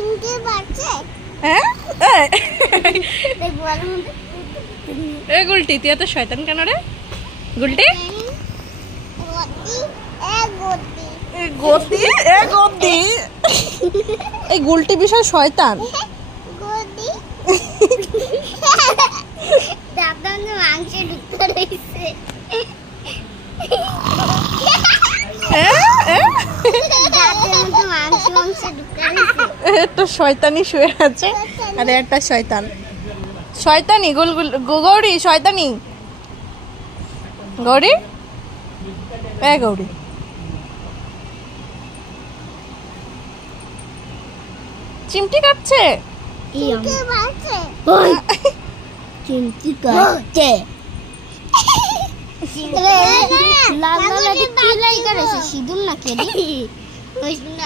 চিমটি বাজছে হ্যাঁ এই বলার মধ্যে এ গুলটি তুই এত শয়তান কেন রে গুলটি গতি এ গতি এই গুলটি বিশাল শয়তান গতি দাদা মাংস ঢুকতে রয়েছে দাদার মধ্যে মাংস ঢুকতে রয়েছে একটা শয়তানি শুয়ে আছে আরে একটা শয়তান শয়তানি গৌরী শয়তানি গৌরী এ গৌরী চিমটি কাটছে চিমটি বাজছে চিমটি কাটছে লাল লাল কি লাই করেছে সিঁদুর না কেডি ওই শুনে